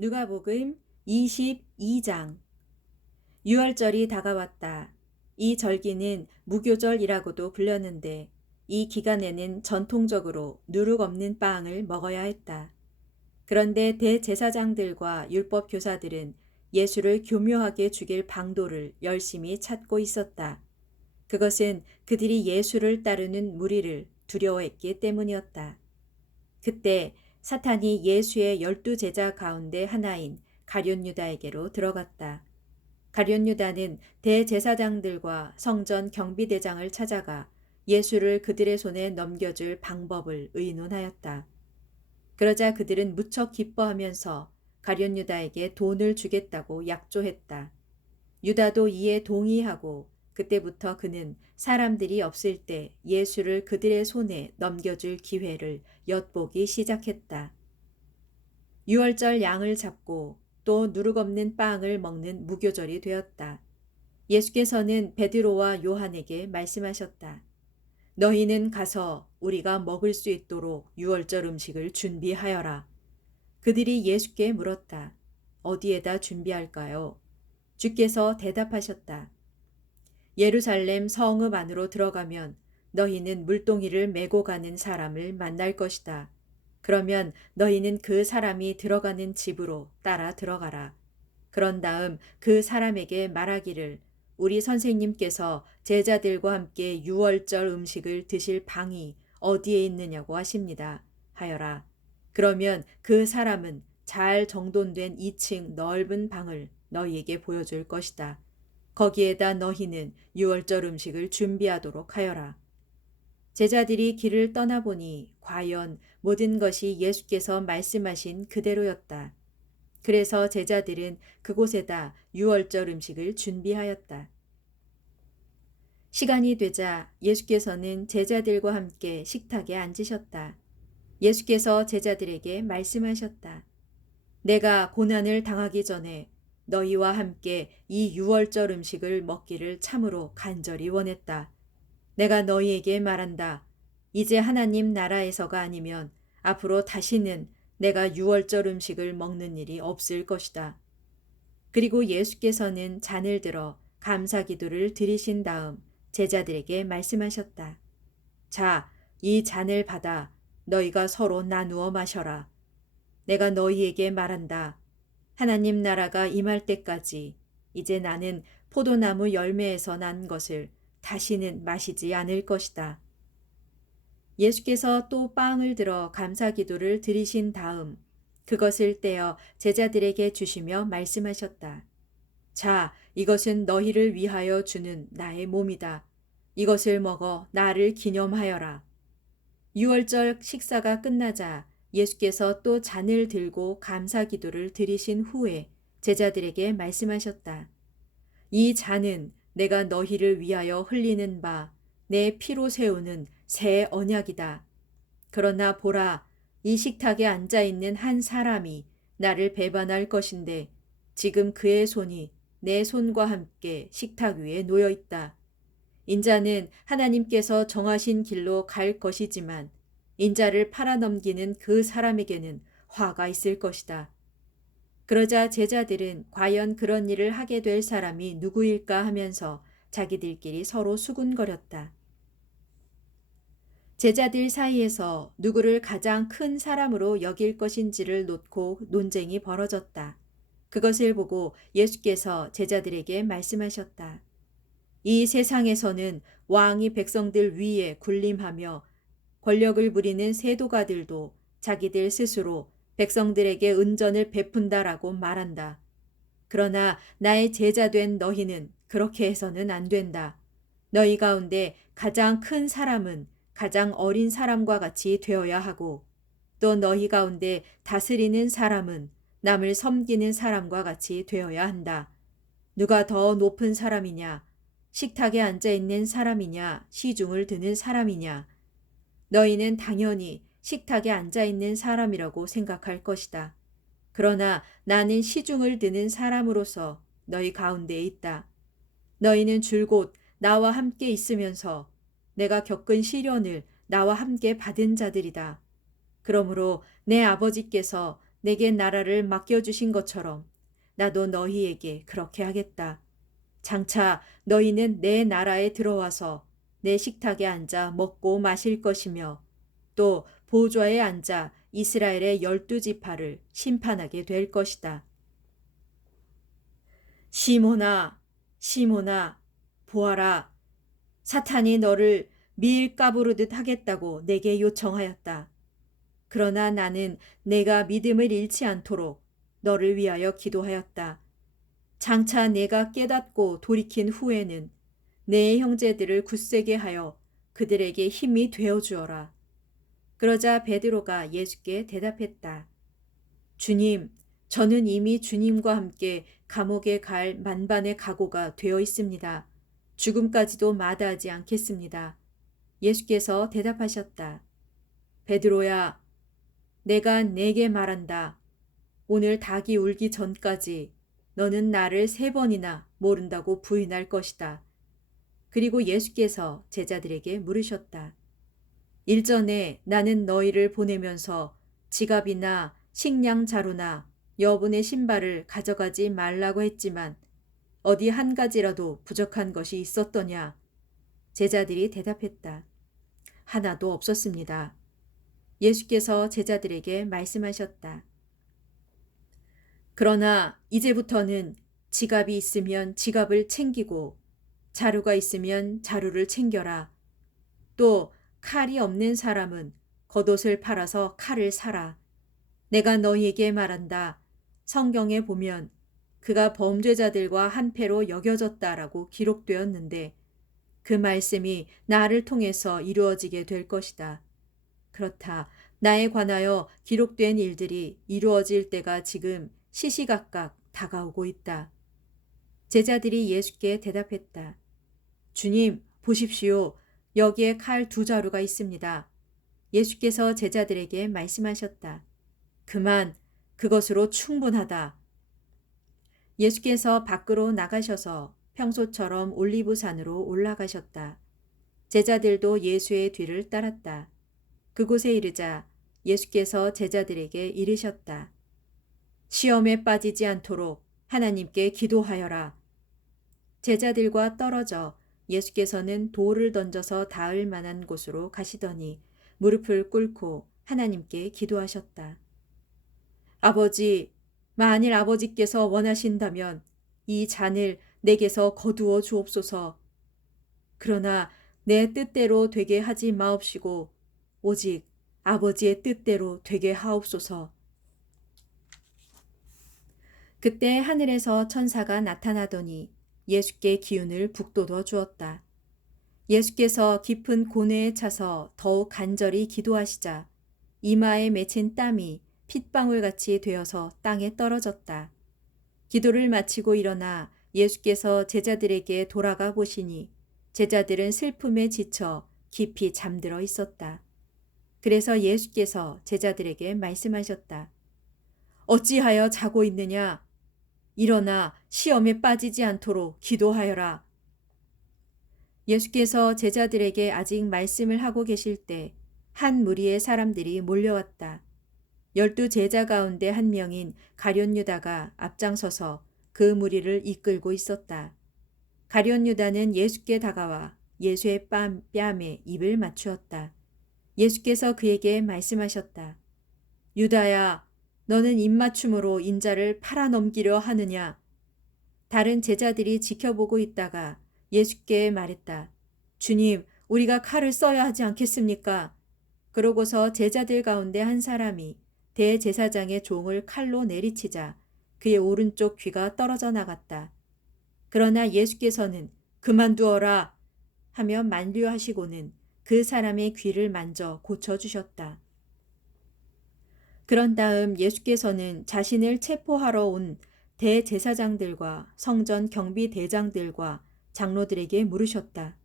누가복음 22장. 유월절이 다가왔다. 이 절기는 무교절이라고도 불렸는데 이 기간에는 전통적으로 누룩 없는 빵을 먹어야 했다. 그런데 대제사장들과 율법 교사들은 예수를 교묘하게 죽일 방도를 열심히 찾고 있었다. 그것은 그들이 예수를 따르는 무리를 두려워했기 때문이었다. 그때 사탄이 예수의 12제자 가운데 하나인 가룟 유다에게로 들어갔다. 가룟 유다는 대제사장들과 성전 경비대장을 찾아가 예수를 그들의 손에 넘겨줄 방법을 의논하였다. 그러자 그들은 무척 기뻐하면서 가룟 유다에게 돈을 주겠다고 약조했다. 유다도 이에 동의하고 그때부터 그는 사람들이 없을 때 예수를 그들의 손에 넘겨줄 기회를 엿보기 시작했다. 유월절 양을 잡고 또 누룩 없는 빵을 먹는 무교절이 되었다. 예수께서는 베드로와 요한에게 말씀하셨다. 너희는 가서 우리가 먹을 수 있도록 유월절 음식을 준비하여라. 그들이 예수께 물었다. 어디에다 준비할까요? 주께서 대답하셨다. 예루살렘 성읍 안으로 들어가면 너희는 물동이를 메고 가는 사람을 만날 것이다. 그러면 너희는 그 사람이 들어가는 집으로 따라 들어가라. 그런 다음 그 사람에게 말하기를 우리 선생님께서 제자들과 함께 유월절 음식을 드실 방이 어디에 있느냐고 하십니다. 하여라. 그러면 그 사람은 잘 정돈된 2층 넓은 방을 너희에게 보여줄 것이다. 거기에다 너희는 유월절 음식을 준비하도록 하여라. 제자들이 길을 떠나보니 과연 모든 것이 예수께서 말씀하신 그대로였다. 그래서 제자들은 그곳에다 유월절 음식을 준비하였다. 시간이 되자 예수께서는 제자들과 함께 식탁에 앉으셨다. 예수께서 제자들에게 말씀하셨다. 내가 고난을 당하기 전에 너희와 함께 이 유월절 음식을 먹기를 참으로 간절히 원했다. 내가 너희에게 말한다. 이제 하나님 나라에서가 아니면 앞으로 다시는 내가 유월절 음식을 먹는 일이 없을 것이다. 그리고 예수께서는 잔을 들어 감사 기도를 드리신 다음 제자들에게 말씀하셨다. 자, 이 잔을 받아 너희가 서로 나누어 마셔라. 내가 너희에게 말한다. 하나님 나라가 임할 때까지 이제 나는 포도나무 열매에서 난 것을 다시는 마시지 않을 것이다. 예수께서 또 빵을 들어 감사 기도를 드리신 다음 그것을 떼어 제자들에게 주시며 말씀하셨다. 자, 이것은 너희를 위하여 주는 나의 몸이다. 이것을 먹어 나를 기념하여라. 유월절 식사가 끝나자 예수께서 또 잔을 들고 감사 기도를 드리신 후에 제자들에게 말씀하셨다. 이 잔은 내가 너희를 위하여 흘리는 바 내 피로 세우는 새 언약이다. 그러나 보라, 이 식탁에 앉아 있는 한 사람이 나를 배반할 것인데 지금 그의 손이 내 손과 함께 식탁 위에 놓여 있다. 인자는 하나님께서 정하신 길로 갈 것이지만 인자를 팔아넘기는 그 사람에게는 화가 있을 것이다. 그러자 제자들은 과연 그런 일을 하게 될 사람이 누구일까 하면서 자기들끼리 서로 수군거렸다. 제자들 사이에서 누구를 가장 큰 사람으로 여길 것인지를 놓고 논쟁이 벌어졌다. 그것을 보고 예수께서 제자들에게 말씀하셨다. 이 세상에서는 왕이 백성들 위에 군림하며 권력을 부리는 세도가들도 자기들 스스로 백성들에게 은전을 베푼다라고 말한다. 그러나 나의 제자된 너희는 그렇게 해서는 안 된다. 너희 가운데 가장 큰 사람은 가장 어린 사람과 같이 되어야 하고 또 너희 가운데 다스리는 사람은 남을 섬기는 사람과 같이 되어야 한다. 누가 더 높은 사람이냐? 식탁에 앉아 있는 사람이냐? 시중을 드는 사람이냐? 너희는 당연히 식탁에 앉아 있는 사람이라고 생각할 것이다. 그러나 나는 시중을 드는 사람으로서 너희 가운데에 있다. 너희는 줄곧 나와 함께 있으면서 내가 겪은 시련을 나와 함께 받은 자들이다. 그러므로 내 아버지께서 내게 나라를 맡겨주신 것처럼 나도 너희에게 그렇게 하겠다. 장차 너희는 내 나라에 들어와서 내 식탁에 앉아 먹고 마실 것이며 또 보좌에 앉아 이스라엘의 12지파를 심판하게 될 것이다. 시몬아, 시몬아, 보아라. 사탄이 너를 밀 까부르듯 하겠다고 내게 요청하였다. 그러나 나는 내가 믿음을 잃지 않도록 너를 위하여 기도하였다. 장차 내가 깨닫고 돌이킨 후에는 내 형제들을 굳세게 하여 그들에게 힘이 되어 주어라. 그러자 베드로가 예수께 대답했다. 주님, 저는 이미 주님과 함께 감옥에 갈 만반의 각오가 되어 있습니다. 죽음까지도 마다하지 않겠습니다. 예수께서 대답하셨다. 베드로야, 내가 네게 말한다. 오늘 닭이 울기 전까지 너는 나를 3번이나 모른다고 부인할 것이다. 그리고 예수께서 제자들에게 물으셨다. 일전에 나는 너희를 보내면서 지갑이나 식량 자루나 여분의 신발을 가져가지 말라고 했지만 어디 한 가지라도 부족한 것이 있었더냐? 제자들이 대답했다. 하나도 없었습니다. 예수께서 제자들에게 말씀하셨다. 그러나 이제부터는 지갑이 있으면 지갑을 챙기고 자루가 있으면 자루를 챙겨라. 또 칼이 없는 사람은 겉옷을 팔아서 칼을 사라. 내가 너희에게 말한다. 성경에 보면 그가 범죄자들과 한패로 여겨졌다라고 기록되었는데 그 말씀이 나를 통해서 이루어지게 될 것이다. 그렇다. 나에 관하여 기록된 일들이 이루어질 때가 지금 시시각각 다가오고 있다. 제자들이 예수께 대답했다. 주님, 보십시오. 여기에 칼 2자루가 있습니다. 예수께서 제자들에게 말씀하셨다. 그만, 그것으로 충분하다. 예수께서 밖으로 나가셔서 평소처럼 올리브산으로 올라가셨다. 제자들도 예수의 뒤를 따랐다. 그곳에 이르자 예수께서 제자들에게 이르셨다. 시험에 빠지지 않도록 하나님께 기도하여라. 제자들과 떨어져 예수께서는 돌을 던져서 닿을 만한 곳으로 가시더니 무릎을 꿇고 하나님께 기도하셨다. 아버지, 만일 아버지께서 원하신다면 이 잔을 내게서 거두어 주옵소서. 그러나 내 뜻대로 되게 하지 마옵시고 오직 아버지의 뜻대로 되게 하옵소서. 그때 하늘에서 천사가 나타나더니 예수께 기운을 북돋워 주었다. 예수께서 깊은 고뇌에 차서 더욱 간절히 기도하시자 이마에 맺힌 땀이 핏방울같이 되어서 땅에 떨어졌다. 기도를 마치고 일어나 예수께서 제자들에게 돌아가 보시니 제자들은 슬픔에 지쳐 깊이 잠들어 있었다. 그래서 예수께서 제자들에게 말씀하셨다. 어찌하여 자고 있느냐? 일어나 시험에 빠지지 않도록 기도하여라. 예수께서 제자들에게 아직 말씀을 하고 계실 때 한 무리의 사람들이 몰려왔다. 12 제자 가운데 한 명인 가룟 유다가 앞장서서 그 무리를 이끌고 있었다. 가룟 유다는 예수께 다가와 예수의 뺨에 입을 맞추었다. 예수께서 그에게 말씀하셨다. 유다야, 너는 입맞춤으로 인자를 팔아넘기려 하느냐? 다른 제자들이 지켜보고 있다가 예수께 말했다. 주님, 우리가 칼을 써야 하지 않겠습니까? 그러고서 제자들 가운데 한 사람이 대제사장의 종을 칼로 내리치자 그의 오른쪽 귀가 떨어져 나갔다. 그러나 예수께서는 그만두어라 하며 만류하시고는 그 사람의 귀를 만져 고쳐주셨다. 그런 다음 예수께서는 자신을 체포하러 온 대제사장들과 성전 경비대장들과 장로들에게 물으셨다.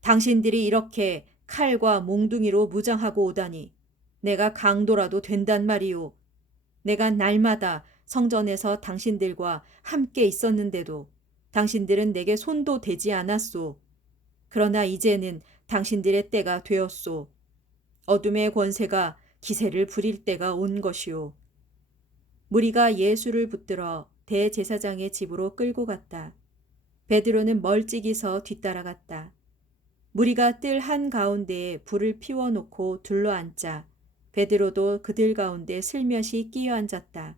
당신들이 이렇게 칼과 몽둥이로 무장하고 오다니 내가 강도라도 된단 말이오. 내가 날마다 성전에서 당신들과 함께 있었는데도 당신들은 내게 손도 대지 않았소. 그러나 이제는 당신들의 때가 되었소. 어둠의 권세가 기세를 부릴 때가 온 것이오. 무리가 예수를 붙들어 대제사장의 집으로 끌고 갔다. 베드로는 멀찍이 서 뒤따라갔다. 무리가 뜰 한가운데에 불을 피워놓고 둘러앉자 베드로도 그들 가운데 슬며시 끼어 앉았다.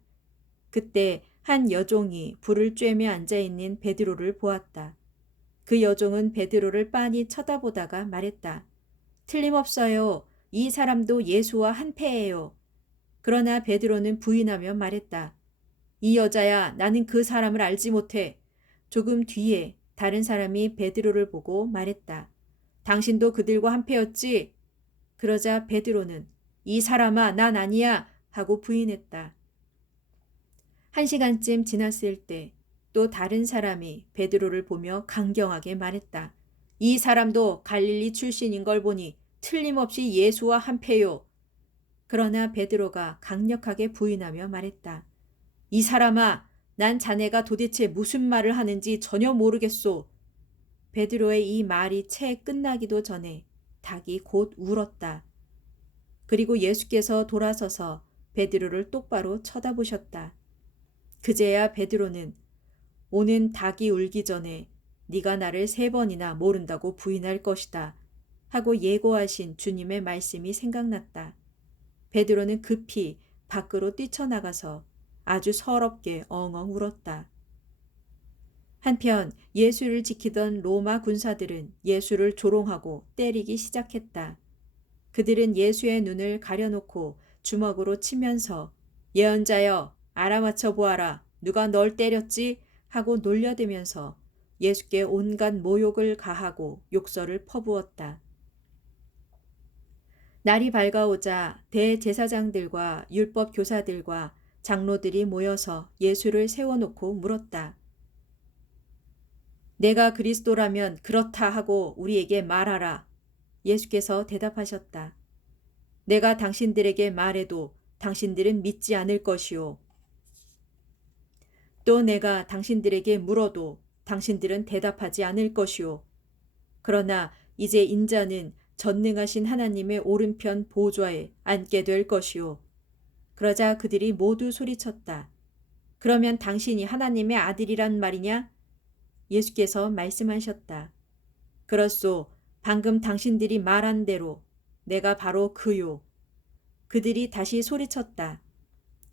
그때 한 여종이 불을 쬐며 앉아있는 베드로를 보았다. 그 여종은 베드로를 빤히 쳐다보다가 말했다. 틀림없어요. 이 사람도 예수와 한패예요. 그러나 베드로는 부인하며 말했다. 이 여자야, 나는 그 사람을 알지 못해. 조금 뒤에 다른 사람이 베드로를 보고 말했다. 당신도 그들과 한패였지? 그러자 베드로는 이 사람아, 난 아니야 하고 부인했다. 1시간쯤 지났을 때 또 다른 사람이 베드로를 보며 강경하게 말했다. 이 사람도 갈릴리 출신인 걸 보니 틀림없이 예수와 한패요. 그러나 베드로가 강력하게 부인하며 말했다. 이 사람아, 난 자네가 도대체 무슨 말을 하는지 전혀 모르겠소. 베드로의 이 말이 채 끝나기도 전에 닭이 곧 울었다. 그리고 예수께서 돌아서서 베드로를 똑바로 쳐다보셨다. 그제야 베드로는 오는 닭이 울기 전에 네가 나를 3번이나 모른다고 부인할 것이다 하고 예고하신 주님의 말씀이 생각났다. 베드로는 급히 밖으로 뛰쳐나가서 아주 서럽게 엉엉 울었다. 한편 예수를 지키던 로마 군사들은 예수를 조롱하고 때리기 시작했다. 그들은 예수의 눈을 가려놓고 주먹으로 치면서 예언자여, 알아맞혀 보아라. 누가 널 때렸지? 하고 놀려대면서 예수께 온갖 모욕을 가하고 욕설을 퍼부었다. 날이 밝아오자 대제사장들과 율법 교사들과 장로들이 모여서 예수를 세워놓고 물었다. 내가 그리스도라면 그렇다 하고 우리에게 말하라. 예수께서 대답하셨다. 내가 당신들에게 말해도 당신들은 믿지 않을 것이요. 또 내가 당신들에게 물어도 당신들은 대답하지 않을 것이요. 그러나 이제 인자는 전능하신 하나님의 오른편 보좌에 앉게 될 것이요. 그러자 그들이 모두 소리쳤다. 그러면 당신이 하나님의 아들이란 말이냐? 예수께서 말씀하셨다. 그렇소. 방금 당신들이 말한 대로 내가 바로 그요. 그들이 다시 소리쳤다.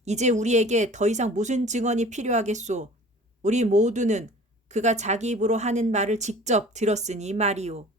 이제 우리에게 더 이상 무슨 증언이 필요하겠소. 우리 모두는 그가 자기 입으로 하는 말을 직접 들었으니 말이오.